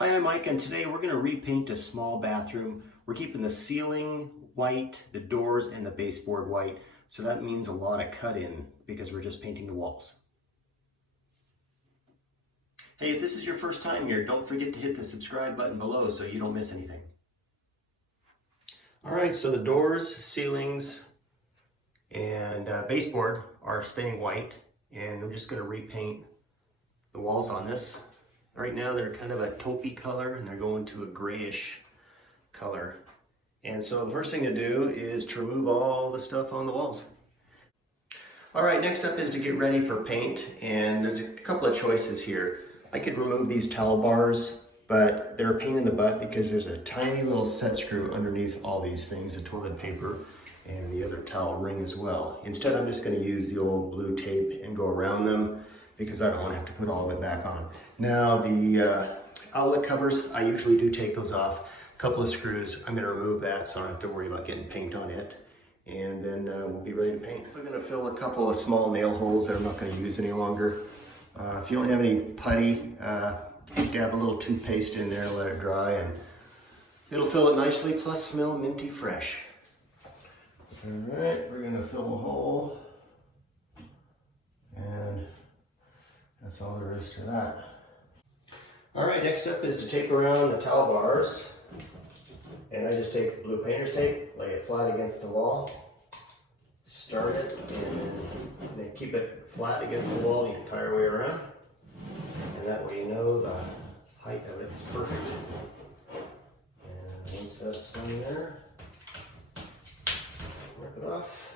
Hi, I'm Mike, and today we're going to repaint a small bathroom. We're keeping the ceiling white, the doors, and the baseboard white, so that means a lot of cut-in because we're just painting the walls. Hey, if this is your first time here, don't forget to hit the subscribe button below so you don't miss anything. All right, so the doors, ceilings, and baseboard are staying white, and I'm just going to repaint the walls on this. Right now they're kind of a taupey color and they're going to a grayish color. And so the first thing to do is to remove all the stuff on the walls. All right, next up is to get ready for paint, and there's a couple of choices here. I could remove these towel bars, but they're a pain in the butt because there's a tiny little set screw underneath all these things, the toilet paper and the other towel ring as well. Instead, I'm just going to use the old blue tape and go around them because I don't want to have to put all of it back on. Now the outlet covers, I usually do take those off. A couple of screws, I'm going to remove that so I don't have to worry about getting paint on it. And then we'll be ready to paint. So I'm going to fill a couple of small nail holes that I'm not going to use any longer. If you don't have any putty, dab a little toothpaste in there, let it dry, and it'll fill it nicely, plus smell minty fresh. All right, we're going to fill a hole, and that's all there is to that. All right, next step is to tape around the towel bars. And I just take blue painter's tape, lay it flat against the wall, start it, and then keep it flat against the wall the entire way around. And that way you know the height of it is perfect. And once that's done there, rip it off.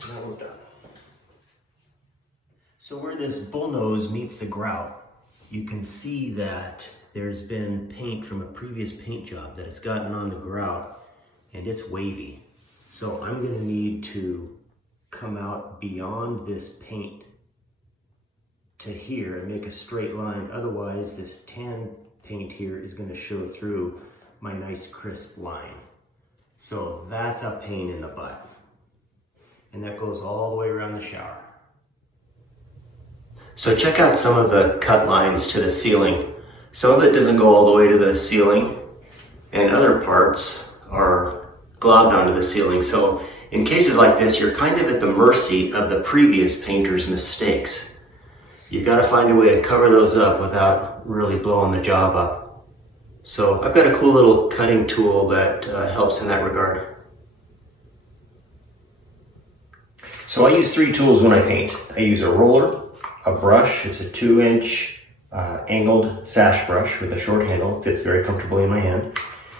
And now we're done. So where this bullnose meets the grout, you can see that there's been paint from a previous paint job that has gotten on the grout and it's wavy. So I'm going to need to come out beyond this paint to here and make a straight line. Otherwise this tan paint here is going to show through my nice crisp line. So that's a pain in the butt. And that goes all the way around the shower. So check out some of the cut lines to the ceiling. Some of it doesn't go all the way to the ceiling, and other parts are globbed onto the ceiling. So in cases like this, you're kind of at the mercy of the previous painter's mistakes. You've got to find a way to cover those up without really blowing the job up. So I've got a cool little cutting tool that helps in that regard. So I use three tools when I paint. I use a roller, a brush, it's a 2-inch angled sash brush with a short handle, fits very comfortably in my hand,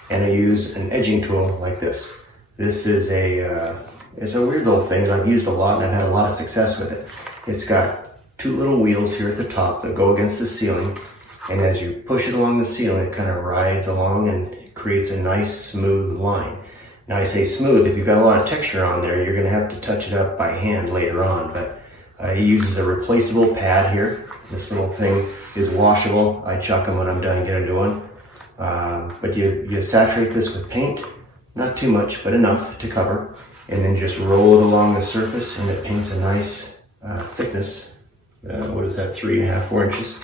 and I use an edging tool like this. This is it's a weird little thing that I've used a lot and I've had a lot of success with it. It's got two little wheels here at the top that go against the ceiling, and as you push it along the ceiling, it kind of rides along and creates a nice smooth line. Now I say smooth, if you've got a lot of texture on there, you're going to have to touch it up by hand later on, but it uses a replaceable pad here. This little thing is washable. I chuck them when I'm done, get a new one. But you saturate this with paint, not too much, but enough to cover, and then just roll it along the surface, and it paints a nice thickness. What is that, 3.5, 4 inches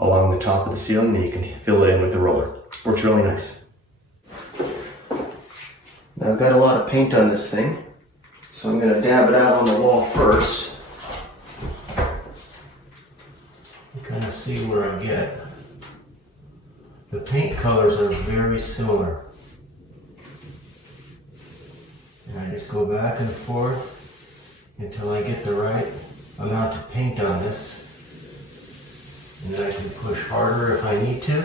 along the top of the ceiling. Then you can fill it in with the roller. Works really nice. Now I've got a lot of paint on this thing, so I'm going to dab it out on the wall first. Kind of see where I get. The paint colors are very similar. And I just go back and forth until I get the right amount of paint on this. And then I can push harder if I need to,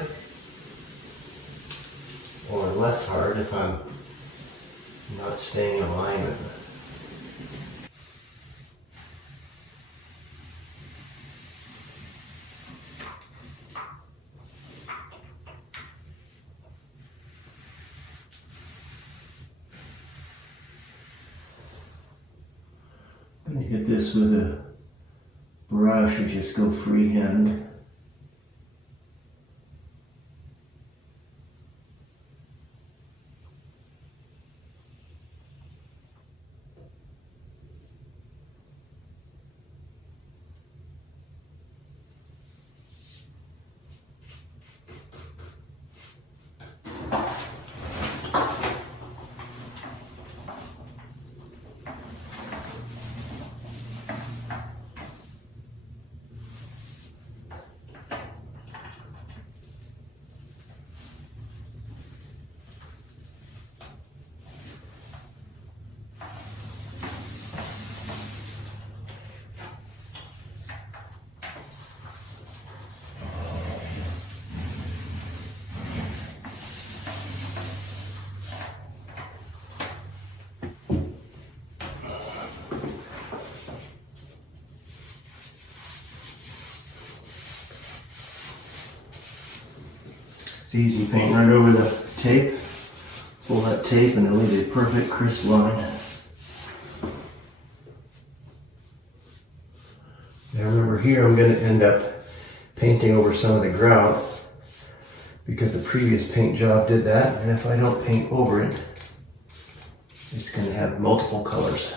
or less hard if I'm not staying in alignment. I'm going to hit this with a brush and just go freehand. It's easy. Paint right over the tape. Pull that tape and it'll leave a perfect crisp line. Now remember here I'm going to end up painting over some of the grout because the previous paint job did that, and if I don't paint over it, it's going to have multiple colors.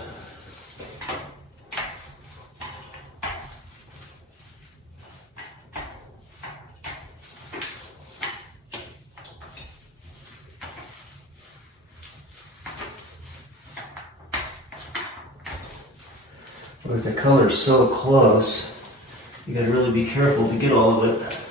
With the colors so close, you got to really be careful to get all of it.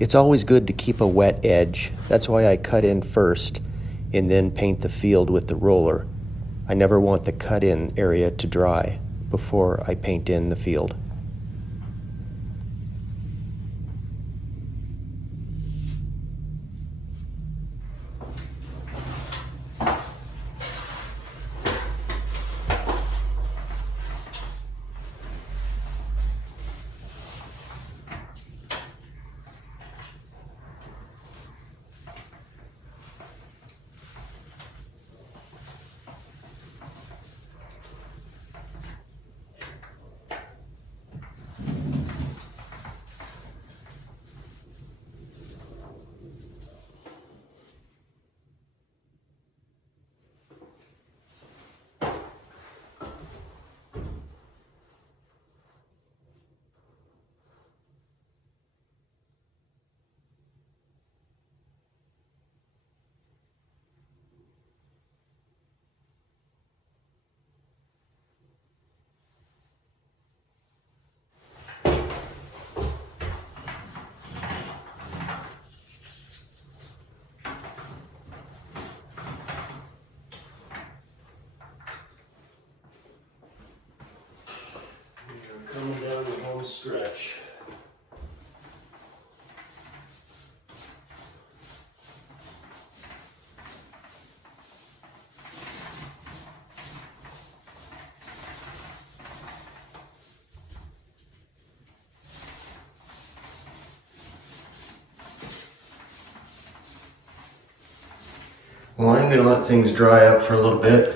It's always good to keep a wet edge. That's why I cut in first and then paint the field with the roller. I never want the cut in area to dry before I paint in the field. Coming down the home stretch. Well, I'm going to let things dry up for a little bit,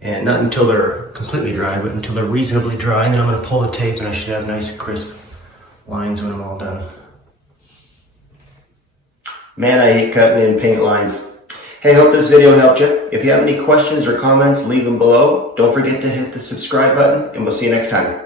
and not until they're completely dry, but until they're reasonably dry, and then I'm going to pull the tape and I should have nice crisp lines when I'm all done. Man, I hate cutting in paint lines. Hey, hope this video helped you. If you have any questions or comments, leave them below. Don't forget to hit the subscribe button, and we'll see you next time.